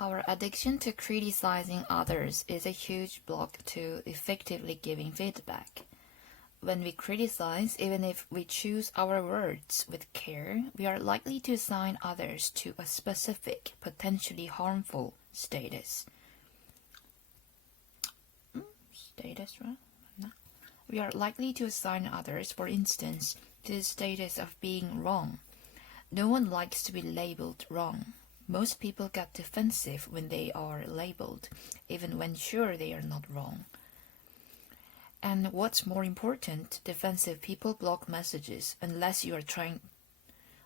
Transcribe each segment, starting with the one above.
Our addiction to criticizing others is a huge block to effectively giving feedback. When we criticize, even if we choose our words with care, we are likely to assign others to a specific, potentially harmful status. We are likely to assign others, for instance, to the status of being wrong. No one likes to be labeled wrong. Most people get defensive when they are labeled, even when sure they are not wrong. And what's more important, defensive people block messages unless you are trying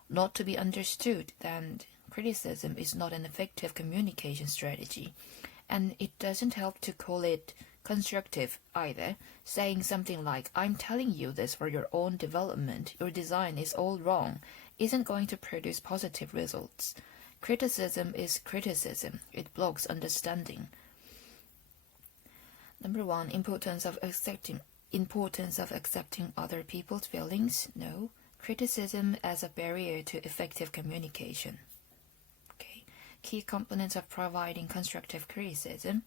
not to be understood. Then criticism is not an effective communication strategy. And it doesn't help to call it constructive either. Saying something like, I'm telling you this for your own development, your design is all wrong, isn't going to produce positive results. Criticism is criticism. It blocks understanding. Number 1, importance of accepting other people's feelings. No. Criticism as a barrier to effective communication. Okay. Key components of providing constructive criticism.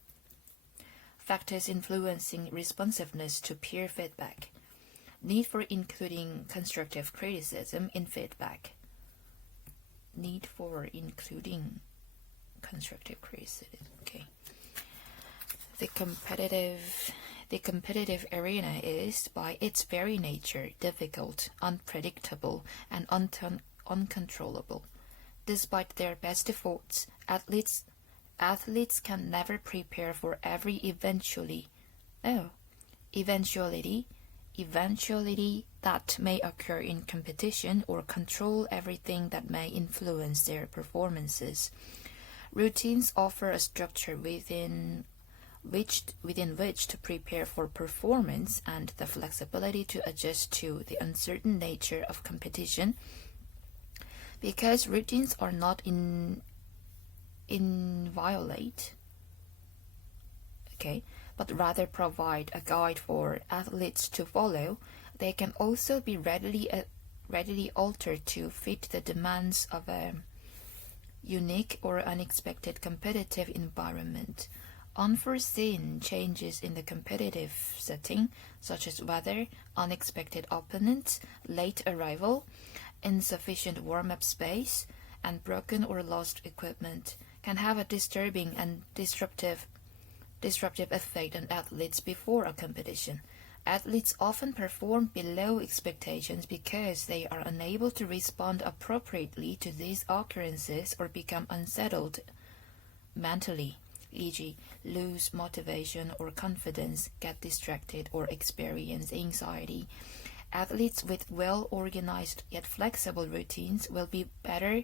Factors influencing responsiveness to peer feedback. Need for including constructive criticism in feedback. Need for including constructive criticism. Okay. The competitive arena is, by its very nature, difficult, unpredictable, and uncontrollable. Despite their best efforts, athletes can never prepare for every eventuality that may occur in competition, or control everything that may influence their performances. Routines offer a structure within which to prepare for performance, and the flexibility to adjust to the uncertain nature of competition. Because routines are not inviolate, but rather provide a guide for athletes to follow, they can also be readily altered to fit the demands of a unique or unexpected competitive environment. Unforeseen changes in the competitive setting, such as weather, unexpected opponents, late arrival, insufficient warm-up space, and broken or lost equipment, can have a disturbing and disruptive effect on athletes before a competition. Athletes often perform below expectations because they are unable to respond appropriately to these occurrences, or become unsettled mentally, e.g., lose motivation or confidence, get distracted, or experience anxiety. Athletes with well-organized yet flexible routines will be better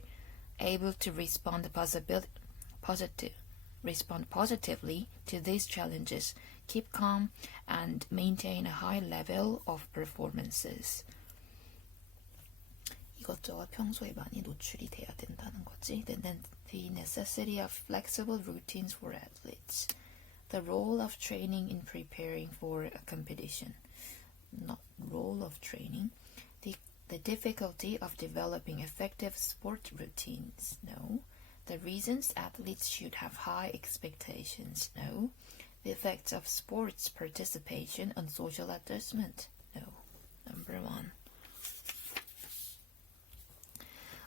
able to respond positively to these challenges, keep calm, and maintain a high level of performances. 이것저것 평소에 많이 노출이 돼야 된다는 거지. The necessity of flexible routines for athletes. The role of training in preparing for a competition. Not role of training. The difficulty of developing effective sport routines. No. The reasons athletes should have high expectations. No. The effects of sports participation on social adjustment. No. Number 1.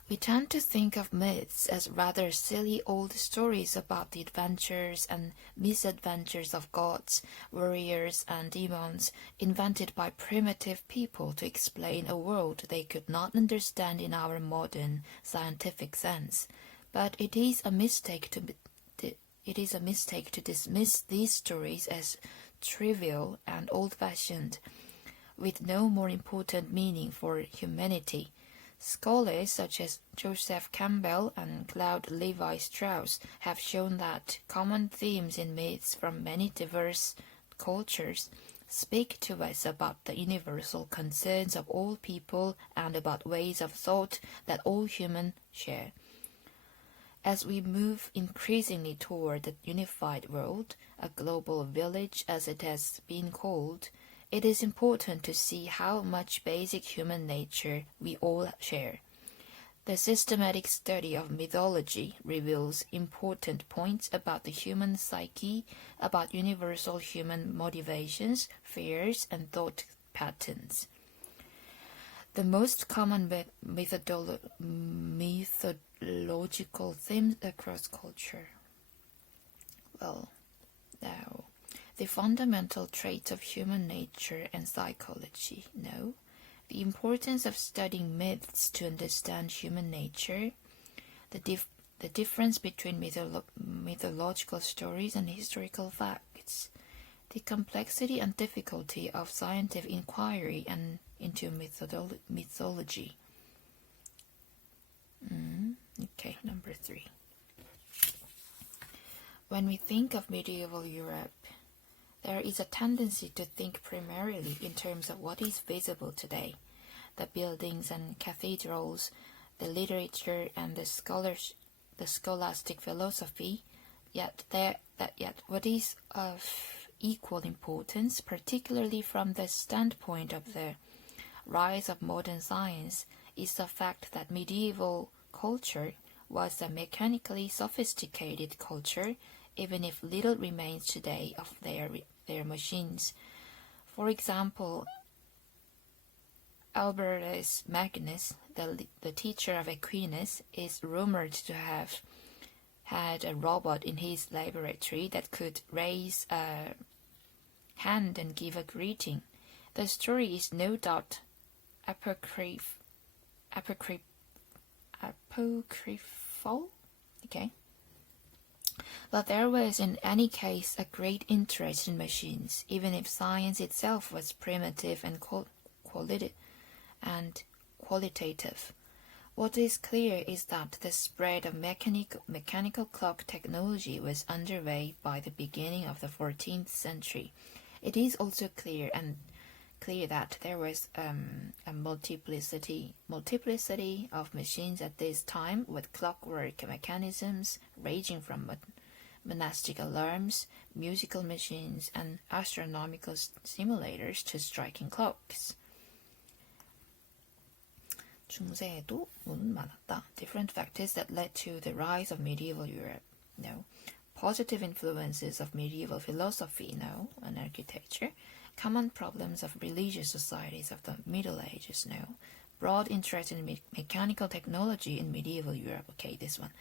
We tend to think of myths as rather silly old stories about the adventures and misadventures of gods, warriors, and demons invented by primitive people to explain a world they could not understand in our modern scientific sense. But it is a mistake to dismiss these stories as trivial and old-fashioned, with no more important meaning for humanity. Scholars such as Joseph Campbell and Claude Levi-Strauss have shown that common themes in myths from many diverse cultures speak to us about the universal concerns of all people and about ways of thought that all humans share. As we move increasingly toward a unified world, a global village as it has been called, it is important to see how much basic human nature we all share. The systematic study of mythology reveals important points about the human psyche, about universal human motivations, fears, and thought patterns. The most common mythological themes across culture. Well, now, the fundamental traits of human nature and psychology. No. The importance of studying myths to understand human nature, the difference between mythological stories and historical facts, the complexity and difficulty of scientific inquiry and into mythology. Okay, number 3. When we think of medieval Europe, there is a tendency to think primarily in terms of what is visible today, the buildings and cathedrals, the literature and the scholastic philosophy, yet what is of equal importance, particularly from the standpoint of the rise of modern science, is the fact that medieval culture was a mechanically sophisticated culture, even if little remains today of their machines. For example, Albertus Magnus, the teacher of Aquinas, is rumored to have had a robot in his laboratory that could raise a hand and give a greeting. The story is no doubt apocryphal. Okay. But there was in any case a great interest in machines, even if science itself was primitive and qualitative. What is clear is that the spread of mechanical clock technology was underway by the beginning of the 14th century. It is also clear that there was a multiplicity of machines at this time, with clockwork mechanisms ranging from monastic alarms, musical machines, and astronomical simulators to striking clocks. 중세에도 문은 많았다. Different factors that led to the rise of medieval Europe. No. Positive influences of medieval philosophy. No. And architecture. Common problems of religious societies of the Middle Ages. No. Broad interest in mechanical technology in medieval Europe. Okay, this one.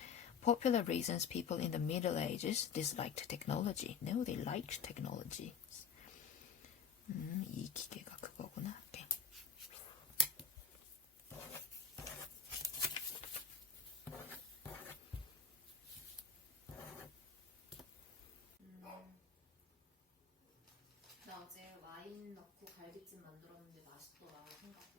Popular reasons people in the Middle Ages disliked technology. No, they liked technology. 이 기계가 그거구나. Okay. 나 어제 와인 넣고 갈비찜 만들었는데 맛있더라, 생각보다.